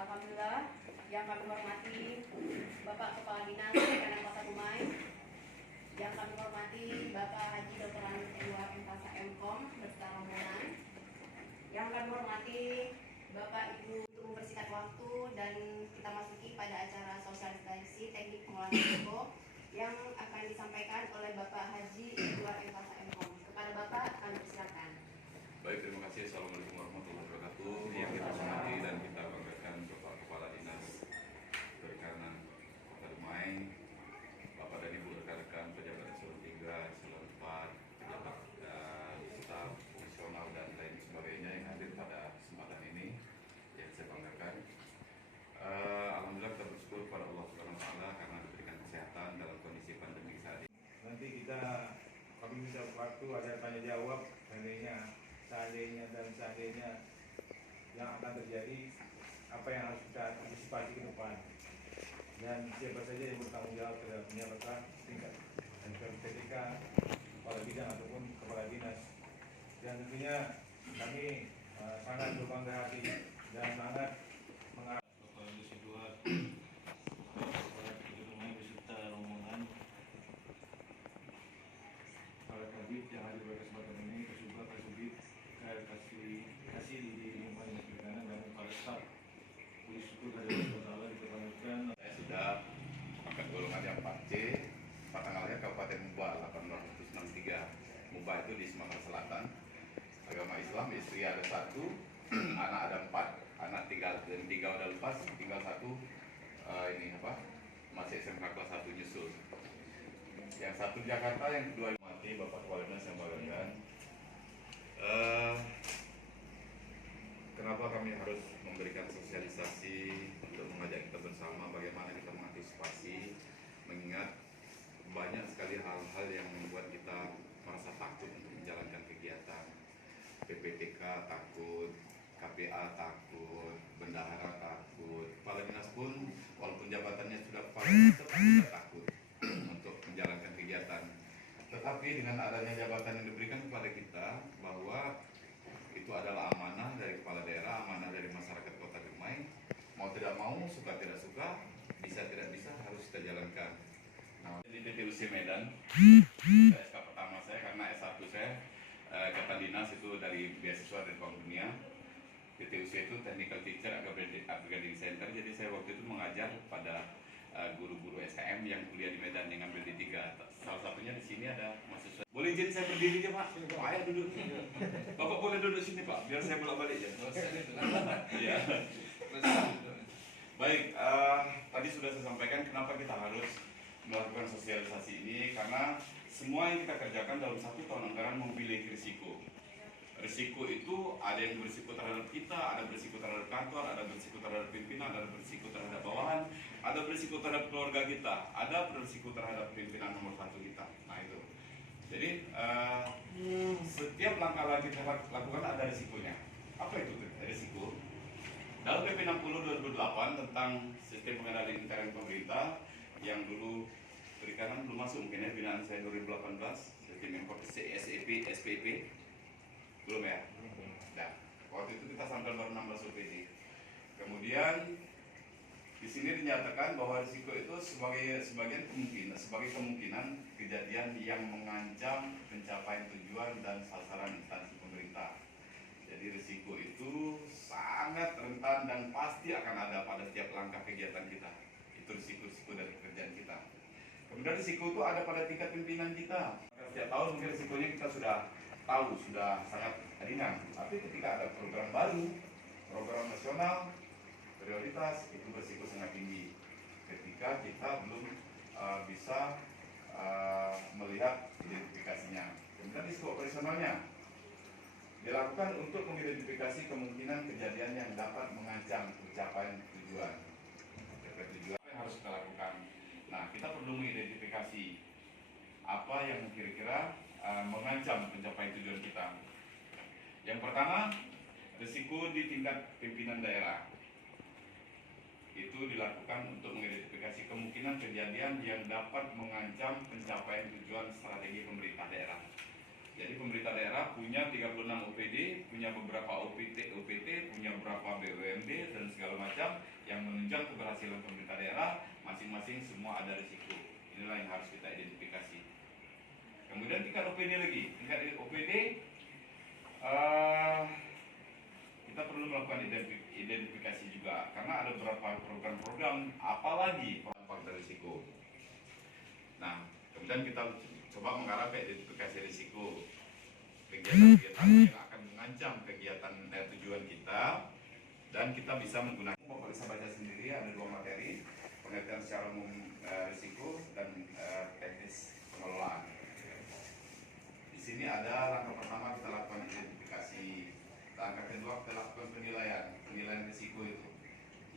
Alhamdulillah, yang kami hormati Bapak Kepala Dinas Perikanan Kota Dumai, yang kami hormati Bapak Haji Dr. Edward M. MKom beserta rombongan, yang kami hormati Bapak Ibu, untuk mempersingkat waktu dan kita masuki pada acara sosialisasi teknik pengolahan risiko yang akan disampaikan oleh Bapak Haji Edward M. MKom. Kepada Bapak kami persilakan. Baik, terima kasih. Assalamualaikum warahmatullahi wabarakatuh. Yang kita hormati dan kita banggakan Bapak Kepala Dinas Perikanan Kota Dumai, Bapak dan Ibu rekan-rekan pejabat eselon 3, eselon 4, pejabat staf fungsional dan lain sebagainya yang hadir pada kesempatan ini yang saya banggakan. Alhamdulillah kita bersyukur kepada Allah Subhanahu wa taala karena diberikan kesehatan dalam kondisi pandemi saat ini. Nanti kami bisa waktu ada tanya jawab seandainya yang akan terjadi, apa yang harus kita antisipasi ke depan, dan siapa saja yang bertanggung jawab terhadapnya, apakah tingkat PPK, kepala bidang ataupun kepala dinas. Dan tentunya kami sangat berbangga hati dan sangat menghargai Bapak Gus Edward, Kepala Dumai beserta rombongan, para kabit yang hadir pada kesempatan ini, Kasubag, Kasubit, kasih di lingkungan dinas perikanan dan para staf. Puji syukur kepada Allah dipertemukan. Saya sudah angkat golongan yang 4C, tanggalnya Kabupaten Muba 1863. Muba itu di Sumatera Selatan. Agama Islam, istri ada 1, anak ada 4. Anak tinggal 3 udah lepas, tinggal 1 masih SMK kelas 1 nyusul. Yang 1 Jakarta, yang kedua mati. Bapak Kepala Dinas yang banggakan. Kenapa kami harus memberikan sosialisasi untuk mengajak kita bersama bagaimana kita mengantisipasi, mengingat banyak sekali hal-hal yang membuat kita merasa takut untuk menjalankan kegiatan. PPTK takut, KPA takut, bendahara takut, kepala dinas pun walaupun jabatannya sudah kepala dinas tetap juga takut untuk menjalankan kegiatan. Tetapi dengan adanya jabatan yang diberikan kepada kita, bahwa itu adalah amanah dari kepala daerah, amanah dari masyarakat Kota Dumai, mau tidak mau, suka tidak suka, bisa tidak bisa harus kita jalankan. Nah, di TTUC Medan, SK pertama saya karena S1 saya Kepala Dinas itu dari beasiswa dari Bank Dunia. TTUC itu Technical Teacher Upgrading Center, jadi saya waktu itu mengajar pada guru-guru SKM yang kuliah di Medan yang ngambil D3. Salah satunya di sini ada mahasiswa. Boleh izin saya berdiri aja Pak? Ayo duduk. Bapak boleh duduk sini Pak, biar saya bolak-balik ya. Iya. Baik, tadi sudah saya sampaikan kenapa kita harus melakukan sosialisasi ini, karena semua yang kita kerjakan dalam 1 tahun anggaran memiliki risiko. Risiko itu ada yang berisiko terhadap kita, ada berisiko terhadap kantor, ada berisiko terhadap pimpinan, ada berisiko terhadap bawahan, ada berisiko terhadap keluarga kita, ada berisiko terhadap pimpinan nomor 1 kita. Nah itu. Jadi setiap langkah kita lakukan ada risikonya. Apa itu risiko? Dalam PP 60 2008 tentang sistem pengendalian intern pemerintah yang dulu perikanan belum masuk mungkin ya, binaan saya 2018, sistem impor CSEP, SPP. Belum ya? Nah, waktu itu kita sampai baru 16 OPD. Kemudian di sini dinyatakan bahwa risiko itu sebagai kemungkinan kejadian yang mengancam pencapaian tujuan dan sasaran instansi pemerintah. Jadi risiko itu sangat rentan dan pasti akan ada pada setiap langkah kegiatan kita. Itu risiko-risiko dari pekerjaan kita. Kemudian risiko itu ada pada tingkat pimpinan kita. Setiap tahun mungkin risikonya kita sudah tahu, sudah sangat ringan. Tapi ketika ada program baru, program nasional, prioritas, itu risiko sangat tinggi. Ketika kita belum bisa melihat identifikasinya. Kemudian risiko operasionalnya dilakukan untuk mengidentifikasi kemungkinan kejadian yang dapat mengancam pencapaian tujuan. Apa yang harus kita lakukan? Nah, kita perlu mengidentifikasi apa yang kira-kira mengancam pencapaian tujuan kita. Yang pertama, risiko di tingkat pimpinan daerah. Itu dilakukan untuk mengidentifikasi kemungkinan kejadian yang dapat mengancam pencapaian tujuan strategi pemerintah daerah. Jadi pemerintah daerah punya 36 OPD, punya beberapa OPT, punya beberapa BUMD dan segala macam. menunjang keberhasilan pemerintah daerah, masing-masing semua ada risiko. Inilah yang harus kita identifikasi. Kemudian tingkat OPD lagi. Tingkat OPD kita perlu melakukan identifikasi juga karena ada beberapa program-program apalagi faktor risiko. Nah, kemudian kita coba mengarah ke identifikasi risiko kegiatan-kegiatan yang akan mengancam kegiatan tujuan kita, dan kita bisa menggunakan. Bapak bisa baca sendiri, ada 2 materi, pengertian secara umum risiko dan teknis pengelolaan. Di sini ada langkah pertama kita lakukan identifikasi, langkah kedua kita lakukan penilaian risiko itu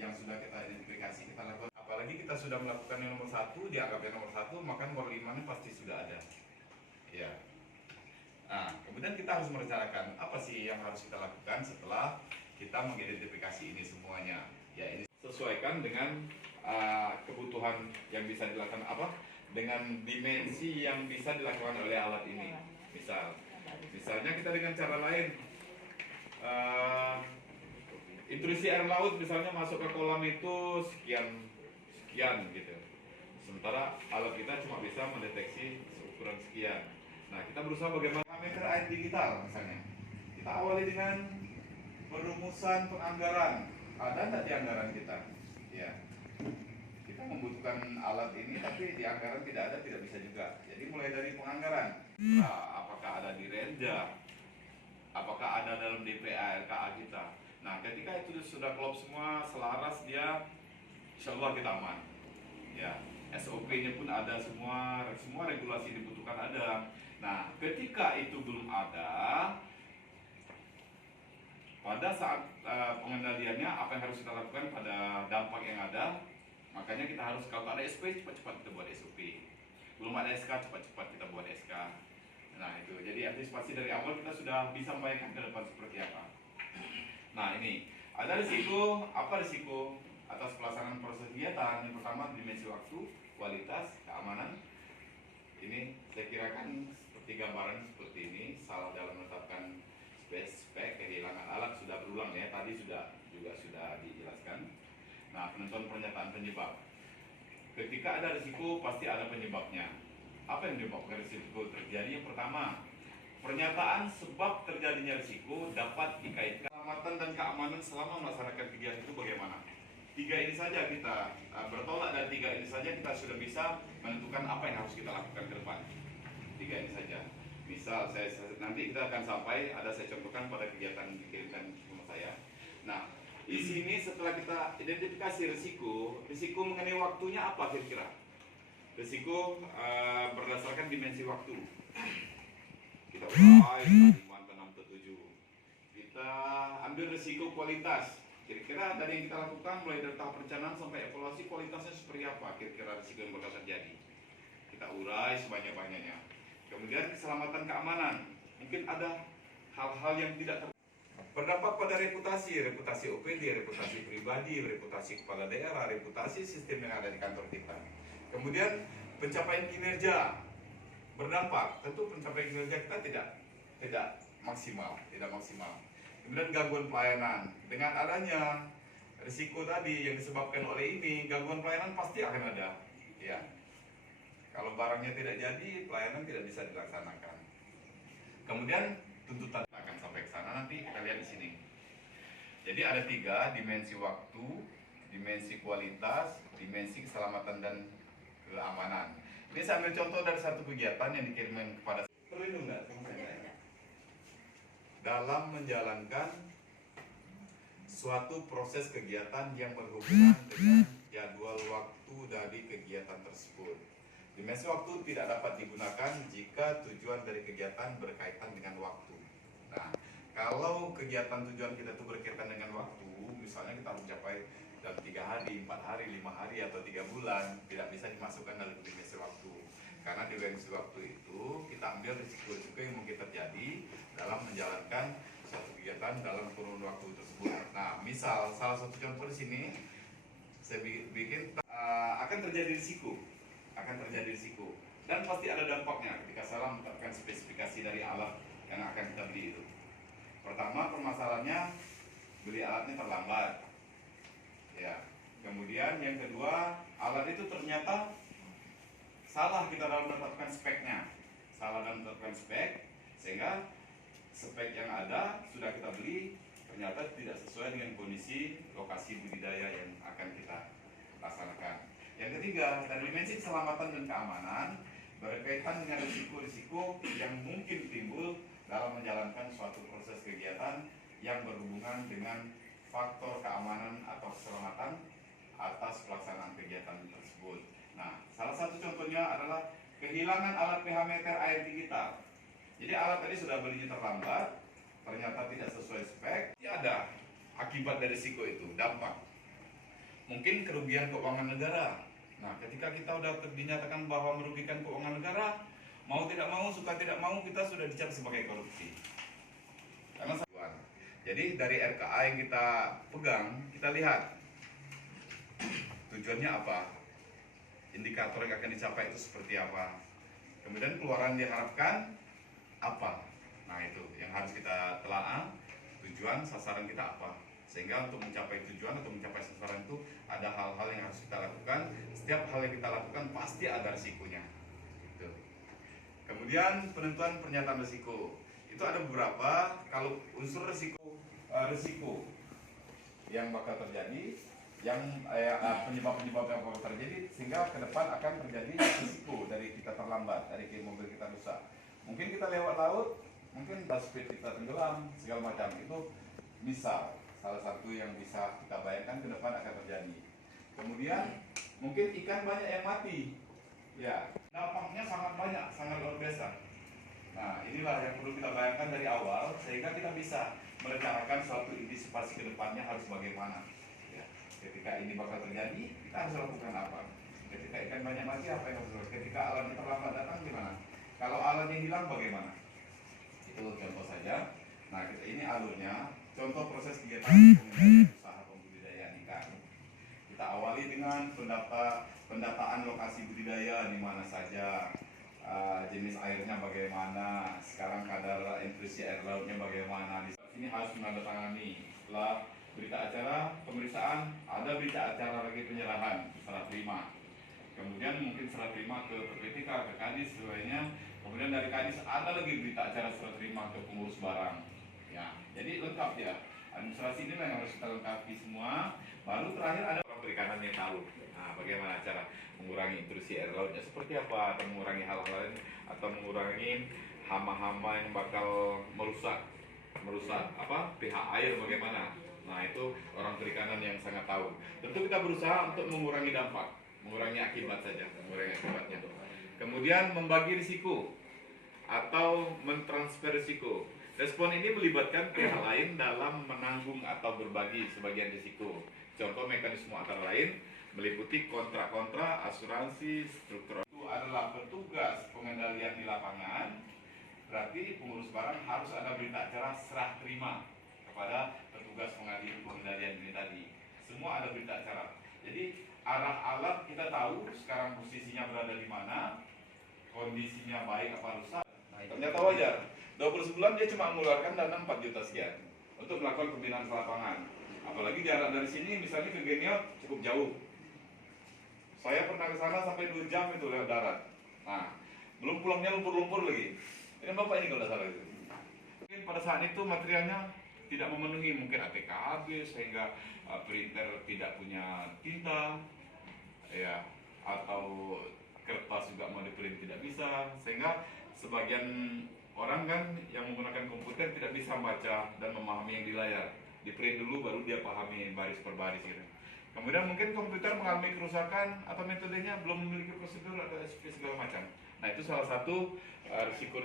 yang sudah kita identifikasi kita lakukan. Apalagi kita sudah melakukan yang nomor 1, dianggap yang nomor 1, maka nomor 5 pasti sudah ada. Ya. Nah, kemudian kita harus merencanakan apa sih yang harus kita lakukan setelah kita mengidentifikasi ini semuanya. Ya, ini sesuaikan dengan kebutuhan yang bisa dilakukan dengan dimensi yang bisa dilakukan oleh alat ini. Misalnya kita dengan cara lain, intrusi air laut misalnya masuk ke kolam itu sekian gitu. Sementara alat kita cuma bisa mendeteksi seukuran sekian. Nah, kita berusaha bagaimana parameter air digital misalnya. Kita awali dengan perumusan penganggaran. Ada nggak di anggaran kita? Ya. Kita membutuhkan alat ini, tapi di anggaran tidak ada, tidak bisa juga. Jadi mulai dari penganggaran. Nah, apakah ada di Renja? Apakah ada dalam DPA RKA kita? Nah, ketika itu sudah klop semua, selaras dia, insya Allah kita aman. Ya, SOP-nya pun ada semua regulasi dibutuhkan ada. Nah, ketika itu belum ada, pada saat pengendaliannya apa yang harus kita lakukan pada dampak yang ada, makanya kita harus, kalau ada SP cepat-cepat kita buat SOP. Belum ada SK cepat-cepat kita buat SK. Nah itu, jadi antisipasi dari awal kita sudah bisa membayangkan ke depan seperti apa. Nah ini, ada risiko, apa risiko atas pelaksanaan proses kegiatan? Yang pertama dimensi waktu, kualitas, keamanan. Ini saya kirakan seperti gambaran seperti ini, salah dalam menetapkan spek, kehilangan alat sudah berulang ya, tadi sudah dijelaskan. Nah, penentuan pernyataan penyebab. Ketika ada risiko pasti ada penyebabnya. Apa yang menyebabkan risiko terjadi? Yang pertama, pernyataan sebab terjadinya risiko dapat dikaitkan keselamatan dan keamanan selama melaksanakan kegiatan itu bagaimana? 3 ini saja kita bertolak dari 3 ini saja kita sudah bisa menentukan apa yang harus kita lakukan ke depan. 3 ini saja. Misal nanti kita akan sampai, saya contohkan pada kegiatan dikirimkan sama saya. Nah, di sini setelah kita identifikasi risiko mengenai waktunya apa kira-kira? Risiko berdasarkan dimensi waktu. Kita urai 5 ke 6 ke 7. Kita ambil risiko kualitas. Kira-kira dari yang kita lakukan mulai dari tahap perencanaan sampai evaluasi kualitasnya seperti apa kira-kira risiko yang bakal terjadi. Kita urai sebanyak-banyaknya. Kemudian keselamatan keamanan. Mungkin ada hal-hal yang tidak berdampak pada reputasi OPD, reputasi pribadi, reputasi kepala daerah, reputasi sistem yang ada di kantor kita. Kemudian pencapaian kinerja berdampak, tentu pencapaian kinerja kita tidak maksimal. Kemudian gangguan pelayanan, dengan adanya risiko tadi yang disebabkan oleh ini, gangguan pelayanan pasti akan ada. Ya, kalau barangnya tidak jadi, pelayanan tidak bisa dilaksanakan. Kemudian tuntutan akan sampai ke sana, nanti kita lihat di sini. Jadi ada 3 dimensi waktu, dimensi kualitas, dimensi keselamatan dan keamanan. Ini saya ambil contoh dari satu kegiatan yang dikirimkan kepada terlindung nggak sama saya? Dalam menjalankan suatu proses kegiatan yang berhubungan dengan jadwal waktu dari kegiatan tersebut. Dimensi waktu tidak dapat digunakan jika tujuan dari kegiatan berkaitan dengan waktu. Nah, kalau kegiatan tujuan kita itu berkaitan dengan waktu, misalnya kita mencapai dalam 3 hari, 4 hari, 5 hari, atau 3 bulan, tidak bisa dimasukkan dalam dimensi waktu. Karena di dimensi waktu itu kita ambil risiko-risiko yang mungkin terjadi dalam menjalankan suatu kegiatan dalam kurun waktu tersebut. Nah, misal salah satu contoh di sini saya bikin akan terjadi risiko, dan pasti ada dampaknya ketika salah menetapkan spesifikasi dari alat yang akan kita beli itu. Pertama, permasalahannya beli alatnya terlambat, ya. Kemudian alat itu ternyata salah kita dalam menetapkan speknya, salah dalam menetapkan spek, sehingga spek yang ada sudah kita beli ternyata tidak sesuai dengan kondisi lokasi budidaya yang akan kita laksanakan. Yang ketiga, dari dimensi keselamatan dan keamanan berkaitan dengan risiko-risiko yang mungkin timbul dalam menjalankan suatu proses kegiatan yang berhubungan dengan faktor keamanan atau keselamatan atas pelaksanaan kegiatan tersebut. Nah, salah satu contohnya adalah kehilangan alat pH meter air digital. Jadi alat tadi sudah belinya terlambat, ternyata tidak sesuai spek, tidak ada akibat dari risiko itu, dampak. Mungkin kerugian keuangan negara. Nah, ketika kita sudah dinyatakan bahwa merugikan keuangan negara, mau tidak mau, suka tidak mau, kita sudah dicap sebagai korupsi. Karena jadi dari RKA yang kita pegang, kita lihat tujuannya apa, indikator yang akan dicapai itu seperti apa, kemudian keluaran diharapkan apa. Nah, itu yang harus kita telaah, tujuan sasaran kita apa, sehingga untuk mencapai tujuan atau mencapai sasaran itu ada hal-hal yang harus kita lakukan. Setiap hal yang kita lakukan pasti ada risikonya gitu. Kemudian penentuan pernyataan risiko itu ada beberapa. Kalau unsur risiko yang bakal terjadi, yang penyebab-penyebab yang bakal terjadi sehingga ke depan akan terjadi risiko dari kita terlambat, dari mobil kita rusak. Mungkin kita lewat laut, mungkin speed kita tenggelam, segala macam. Itu misal salah satu yang bisa kita bayangkan ke depan akan terjadi. Kemudian mungkin ikan banyak yang mati, ya dampaknya sangat banyak, sangat luar biasa. Nah, inilah yang perlu kita bayangkan dari awal sehingga kita bisa merencanakan suatu antisipasi ke depannya harus bagaimana. Ya, ketika ini bakal terjadi, kita harus lakukan apa? Ketika ikan banyak mati, apa yang harus dilakukan? Ketika alatnya terlambat datang, gimana? Kalau alatnya hilang, bagaimana? Itu contoh saja. Nah, ini alurnya. Contoh proses kegiatan pengendalian usaha pembudidayaan ikan. Kita awali dengan pendataan lokasi budidaya di mana saja, jenis airnya bagaimana, sekarang kadar intrusi air lautnya bagaimana. Di sini harus menandatangani. Setelah berita acara pemeriksaan, ada berita acara lagi penyerahan serah terima. Kemudian mungkin serah terima ke PPTK, ke Kadis sesuainya. Kemudian dari Kadis ada lagi berita acara serah terima ke pengurus barang. Ya, jadi lengkap ya. Administrasi ini yang harus kita lengkapi semua. Baru terakhir ada orang perikanan yang tahu. Nah, bagaimana cara mengurangi intrusi air lautnya seperti apa, atau mengurangi hal-hal lain, atau mengurangi hama-hama yang bakal merusak pH air bagaimana. Nah, itu orang perikanan yang sangat tahu. Tentu kita berusaha untuk mengurangi dampak, mengurangi akibat saja, mengurangi akibatnya. Kemudian membagi risiko atau mentransfer risiko. Respon ini melibatkan pihak lain dalam menanggung atau berbagi sebagian risiko. Contoh mekanisme antara lain meliputi kontra-kontra, asuransi, struktur. Itu adalah petugas pengendalian di lapangan. Berarti pengurus barang harus ada berita acara serah terima kepada petugas pengendalian ini tadi. Semua ada berita acara. Jadi arah alat kita tahu sekarang posisinya berada di mana, kondisinya baik apa rusak. Nah, ternyata wajar. 20 bulan dia cuma mengeluarkan dana 4 juta sekian untuk melakukan pembinaan lapangan. Apalagi jarak dari sini misalnya ke Geniot cukup jauh. Saya pernah ke sana sampai 2 jam itu lewat darat. Nah, belum pulangnya lumpur-lumpur lagi. Ini Bapak ini kalau salah itu. Mungkin pada saat itu materialnya tidak memenuhi, mungkin ATK habis sehingga printer tidak punya tinta, ya, atau kertas juga mau diprint tidak bisa, sehingga sebagian orang kan yang menggunakan komputer tidak bisa membaca dan memahami yang di layar. Di print dulu baru dia pahami baris per baris gitu. Kemudian mungkin komputer mengalami kerusakan atau metodenya belum memiliki prosedur atau SOP segala macam. Nah, itu salah satu risiko